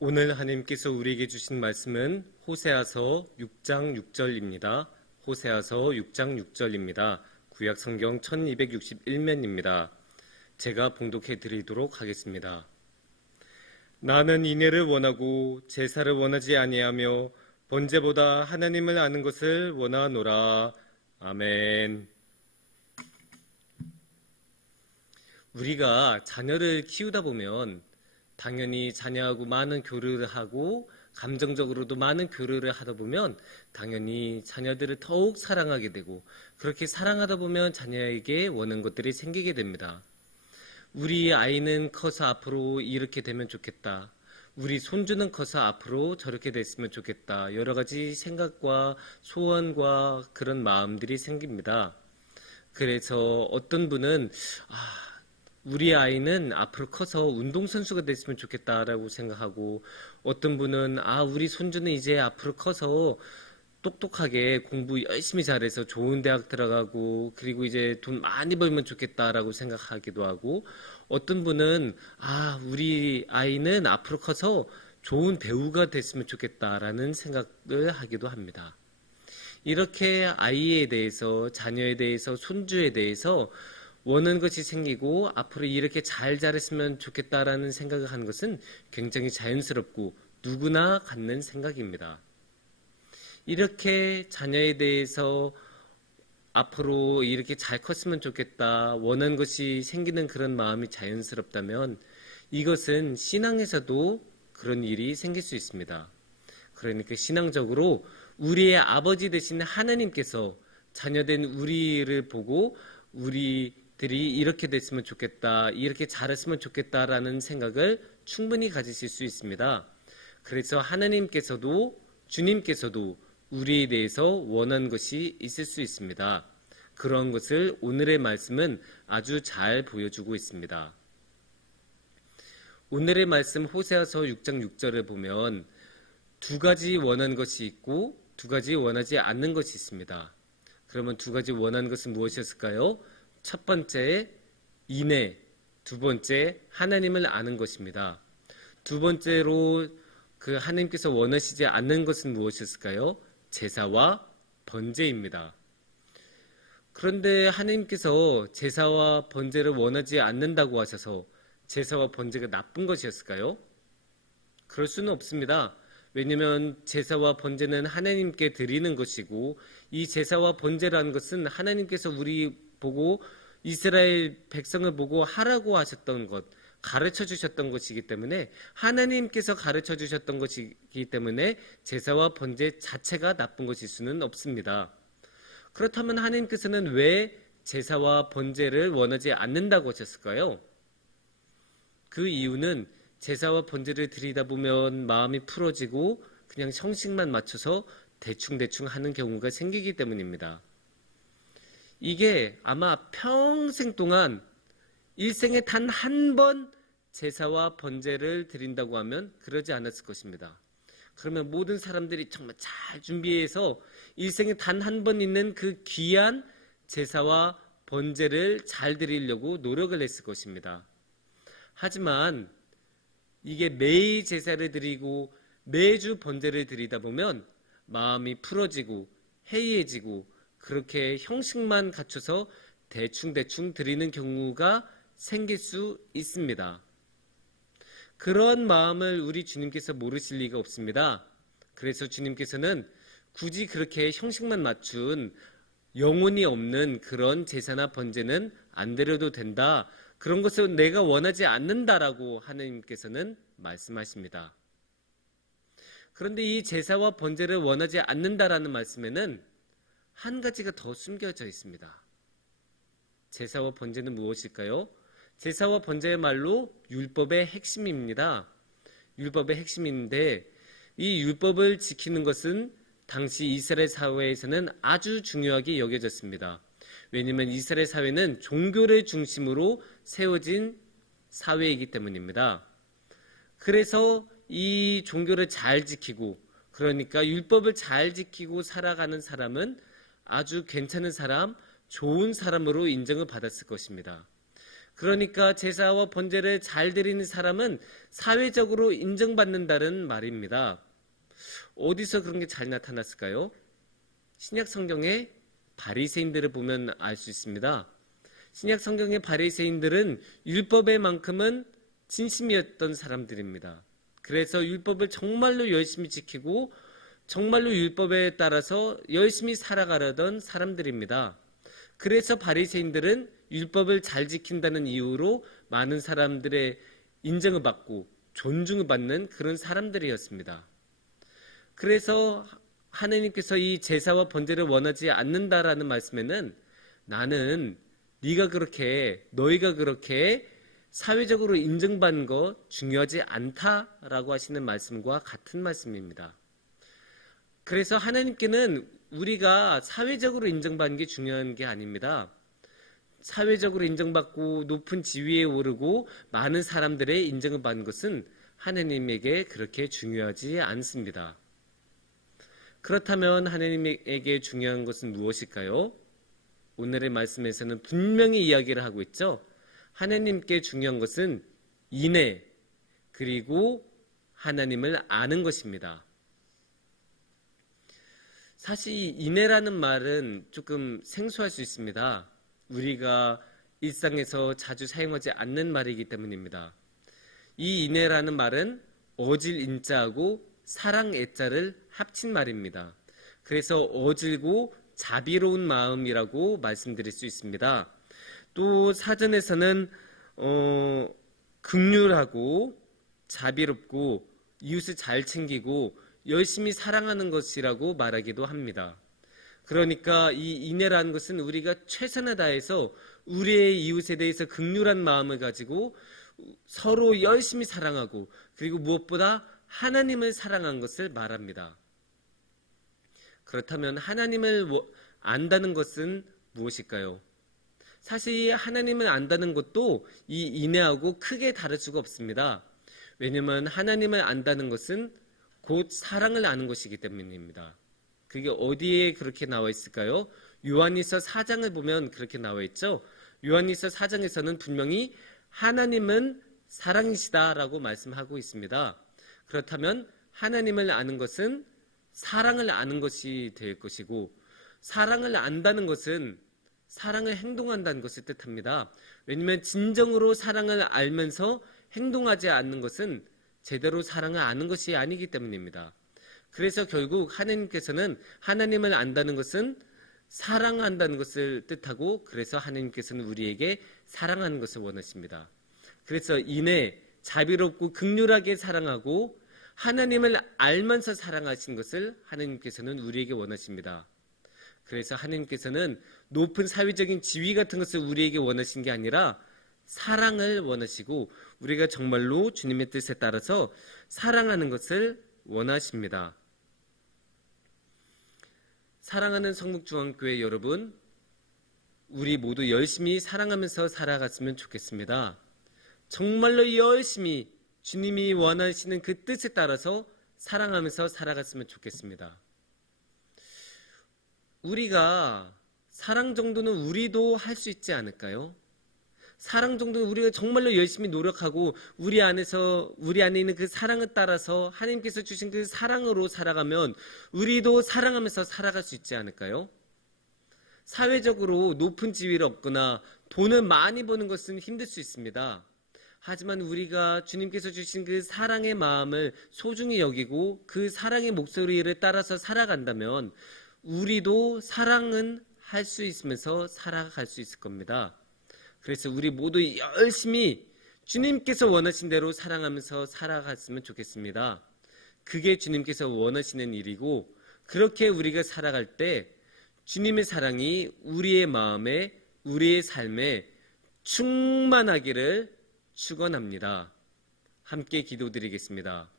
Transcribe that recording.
오늘 하나님께서 우리에게 주신 말씀은 호세아서 6장 6절입니다. 호세아서 6장 6절입니다. 구약 성경 1261면입니다. 제가 봉독해 드리도록 하겠습니다. 나는 인애를 원하고 제사를 원하지 아니하며 번제보다 하나님을 아는 것을 원하노라. 아멘. 우리가 자녀를 키우다 보면 당연히 자녀하고 많은 교류를 하고 감정적으로도 많은 교류를 하다 보면 당연히 자녀들을 더욱 사랑하게 되고, 그렇게 사랑하다 보면 자녀에게 원하는 것들이 생기게 됩니다. 우리 아이는 커서 앞으로 이렇게 되면 좋겠다, 우리 손주는 커서 앞으로 저렇게 됐으면 좋겠다, 여러 가지 생각과 소원과 그런 마음들이 생깁니다. 그래서 어떤 분은 우리 아이는 앞으로 커서 운동선수가 됐으면 좋겠다라고 생각하고, 어떤 분은 우리 손주는 이제 앞으로 커서 똑똑하게 공부 열심히 잘해서 좋은 대학 들어가고 그리고 이제 돈 많이 벌면 좋겠다라고 생각하기도 하고, 어떤 분은 우리 아이는 앞으로 커서 좋은 배우가 됐으면 좋겠다라는 생각을 하기도 합니다. 이렇게 아이에 대해서, 자녀에 대해서, 손주에 대해서 원하는 것이 생기고 앞으로 이렇게 잘 자랐으면 좋겠다라는 생각을 하는 것은 굉장히 자연스럽고 누구나 갖는 생각입니다. 이렇게 자녀에 대해서 앞으로 이렇게 잘 컸으면 좋겠다, 원하는 것이 생기는 그런 마음이 자연스럽다면 이것은 신앙에서도 그런 일이 생길 수 있습니다. 그러니까 신앙적으로 우리의 아버지 되신 하나님께서 자녀된 우리를 보고 우리들이 이렇게 됐으면 좋겠다, 이렇게 잘했으면 좋겠다라는 생각을 충분히 가지실 수 있습니다. 그래서 하나님께서도, 주님께서도 우리에 대해서 원하는 것이 있을 수 있습니다. 그런 것을 오늘의 말씀은 아주 잘 보여주고 있습니다. 오늘의 말씀 호세아서 6장 6절을 보면 두 가지 원하는 것이 있고 두 가지 원하지 않는 것이 있습니다. 그러면 두 가지 원하는 것은 무엇이었을까요? 첫 번째, 인애. 두 번째, 하나님을 아는 것입니다. 두 번째로 그 하나님께서 원하시지 않는 것은 무엇이었을까요? 제사와 번제입니다. 그런데 하나님께서 제사와 번제를 원하지 않는다고 하셔서 제사와 번제가 나쁜 것이었을까요? 그럴 수는 없습니다. 왜냐하면 제사와 번제는 하나님께 드리는 것이고, 이 제사와 번제라는 것은 하나님께서 우리 보고, 이스라엘 백성을 보고 하라고 하셨던 것, 가르쳐 주셨던 것이기 때문에, 하나님께서 가르쳐 주셨던 것이기 때문에 제사와 번제 자체가 나쁜 것일 수는 없습니다. 그렇다면 하나님께서는 왜 제사와 번제를 원하지 않는다고 하셨을까요? 그 이유는 제사와 번제를 드리다 보면 마음이 풀어지고 그냥 형식만 맞춰서 대충대충 하는 경우가 생기기 때문입니다. 이게 아마 평생 동안 일생에 단 한 번 제사와 번제를 드린다고 하면 그러지 않았을 것입니다. 그러면 모든 사람들이 정말 잘 준비해서 일생에 단 한 번 있는 그 귀한 제사와 번제를 잘 드리려고 노력을 했을 것입니다. 하지만 이게 매일 제사를 드리고 매주 번제를 드리다 보면 마음이 풀어지고 해이해지고 그렇게 형식만 갖춰서 대충대충 드리는 경우가 생길 수 있습니다. 그런 마음을 우리 주님께서 모르실 리가 없습니다. 그래서 주님께서는 굳이 그렇게 형식만 맞춘 영혼이 없는 그런 제사나 번제는 안 드려도 된다, 그런 것을 내가 원하지 않는다라고 하나님께서는 말씀하십니다. 그런데 이 제사와 번제를 원하지 않는다라는 말씀에는 한 가지가 더 숨겨져 있습니다. 제사와 번제는 무엇일까요? 제사와 번제야말로 율법의 핵심입니다. 율법의 핵심인데 이 율법을 지키는 것은 당시 이스라엘 사회에서는 아주 중요하게 여겨졌습니다. 왜냐하면 이스라엘 사회는 종교를 중심으로 세워진 사회이기 때문입니다. 그래서 이 종교를 잘 지키고, 그러니까 율법을 잘 지키고 살아가는 사람은 아주 괜찮은 사람, 좋은 사람으로 인정을 받았을 것입니다. 그러니까 제사와 번제를 잘 드리는 사람은 사회적으로 인정받는다는 말입니다. 어디서 그런 게 잘 나타났을까요? 신약 성경의 바리새인들을 보면 알 수 있습니다. 신약 성경의 바리새인들은 율법의 만큼은 진심이었던 사람들입니다. 그래서 율법을 정말로 열심히 지키고 정말로 율법에 따라서 열심히 살아가려던 사람들입니다. 그래서 바리새인들은 율법을 잘 지킨다는 이유로 많은 사람들의 인정을 받고 존중을 받는 그런 사람들이었습니다. 그래서 하나님께서 이 제사와 번제를 원하지 않는다라는 말씀에는 나는 너희가 그렇게 사회적으로 인정받는 거 중요하지 않다라고 하시는 말씀과 같은 말씀입니다. 그래서 하나님께는 우리가 사회적으로 인정받는 게 중요한 게 아닙니다. 사회적으로 인정받고 높은 지위에 오르고 많은 사람들의 인정을 받는 것은 하나님에게 그렇게 중요하지 않습니다. 그렇다면 하나님에게 중요한 것은 무엇일까요? 오늘의 말씀에서는 분명히 이야기를 하고 있죠. 하나님께 중요한 것은 인애 그리고 하나님을 아는 것입니다. 사실 이 인애라는 말은 조금 생소할 수 있습니다. 우리가 일상에서 자주 사용하지 않는 말이기 때문입니다. 이 인애라는 말은 어질 인자하고 사랑 애자를 합친 말입니다. 그래서 어질고 자비로운 마음이라고 말씀드릴 수 있습니다. 또 사전에서는 긍휼하고 자비롭고 이웃을 잘 챙기고 열심히 사랑하는 것이라고 말하기도 합니다. 그러니까 이 인애라는 것은 우리가 최선을 다해서 우리의 이웃에 대해서 긍휼한 마음을 가지고 서로 열심히 사랑하고 그리고 무엇보다 하나님을 사랑한 것을 말합니다. 그렇다면 하나님을 안다는 것은 무엇일까요? 사실 하나님을 안다는 것도 이 인애하고 크게 다를 수가 없습니다. 왜냐하면 하나님을 안다는 것은 곧 사랑을 아는 것이기 때문입니다. 그게 어디에 그렇게 나와 있을까요? 요한일서 4장을 보면 그렇게 나와 있죠. 요한일서 4장에서는 분명히 하나님은 사랑이시다라고 말씀하고 있습니다. 그렇다면 하나님을 아는 것은 사랑을 아는 것이 될 것이고 사랑을 안다는 것은 사랑을 행동한다는 것을 뜻합니다. 왜냐하면 진정으로 사랑을 알면서 행동하지 않는 것은 제대로 사랑을 아는 것이 아니기 때문입니다. 그래서 결국 하나님께서는 하나님을 안다는 것은 사랑한다는 것을 뜻하고 그래서 하나님께서는 우리에게 사랑하는 것을 원하십니다. 그래서 인애, 자비롭고 긍휼하게 사랑하고 하나님을 알면서 사랑하신 것을 하나님께서는 우리에게 원하십니다. 그래서 하나님께서는 높은 사회적인 지위 같은 것을 우리에게 원하신 게 아니라 사랑을 원하시고 우리가 정말로 주님의 뜻에 따라서 사랑하는 것을 원하십니다. 사랑하는 성북중앙교회 여러분, 우리 모두 열심히 사랑하면서 살아갔으면 좋겠습니다. 정말로 열심히 주님이 원하시는 그 뜻에 따라서 사랑하면서 살아갔으면 좋겠습니다. 우리가 사랑 정도는 우리도 할 수 있지 않을까요? 사랑 정도는 우리가 정말로 열심히 노력하고 우리 안에 있는 그 사랑을 따라서 하나님께서 주신 그 사랑으로 살아가면 우리도 사랑하면서 살아갈 수 있지 않을까요? 사회적으로 높은 지위를 얻거나 돈을 많이 버는 것은 힘들 수 있습니다. 하지만 우리가 주님께서 주신 그 사랑의 마음을 소중히 여기고 그 사랑의 목소리를 따라서 살아간다면 우리도 사랑은 할 수 있으면서 살아갈 수 있을 겁니다. 그래서 우리 모두 열심히 주님께서 원하신 대로 사랑하면서 살아갔으면 좋겠습니다. 그게 주님께서 원하시는 일이고 그렇게 우리가 살아갈 때 주님의 사랑이 우리의 마음에 우리의 삶에 충만하기를 축원합니다. 함께 기도드리겠습니다.